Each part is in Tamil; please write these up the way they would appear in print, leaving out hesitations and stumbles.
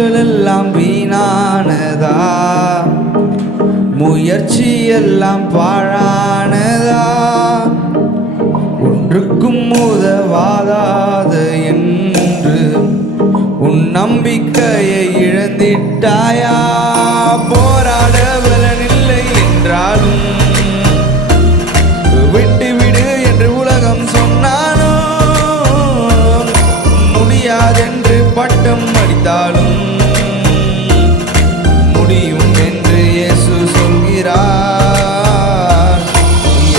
தியாகங்கள் எல்லாம் வீணானதா, முயற்சி எல்லாம் பாழானதா, ஒன்றுக்கும் உதவாதாத என்று உன் நம்பிக்கையை இழந்திட்டாயா? போராட பலனில்லை என்றாலும் விட்டு விடு என்று உலகம் சொன்னாலும், முடியாதென்று பட்டம் அடித்தாலும் முடியும் என்று இயேசு சொல்கிறார்.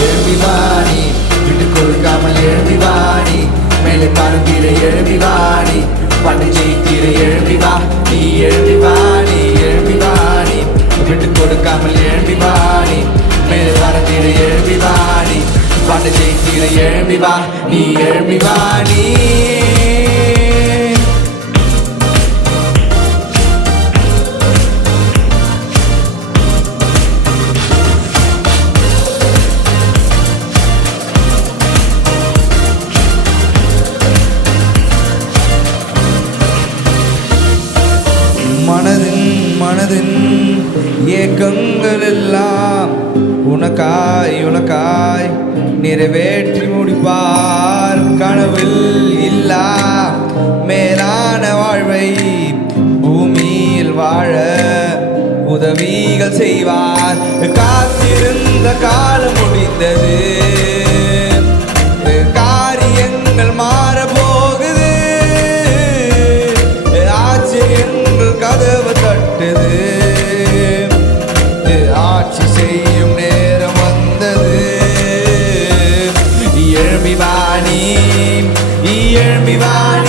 எழும்பி வாணி, விட்டு கொடுக்காமல் எழும்பி வாணி, மேலே பார்க்கிற எழும்பி வாணி, பண்டு ஜெயிக்கிற எழும்பி வா, நீ எழும்பி வாணி, எழும்பி வாணி, விட்டு கொடுக்காமல் எழும்பி வாணி, மேலே பார்க்கிற எழும்பி வாணி, பண்டு ஜெயிக்கிற எழும்பி வா, நீ எழும்பி வாணி. மனதின் ஏக்கங்கள் எல்லாம் உனக்காய் நிறைவேற்றி முடிப்பார். கனவில் இல்லா மேலான வாழ்வை பூமியில் வாழ உதவிகள் செய்வார். காத்திருந்த காலம் முடிந்தது, காரியங்கள் மாறப்போகுது, ஆச்சரியங்கள் கதவு தட்டுது, ஆட்சி செய்யும் நேரம் வந்தது. எழும்பி வாணி, எழும்பி வாணி.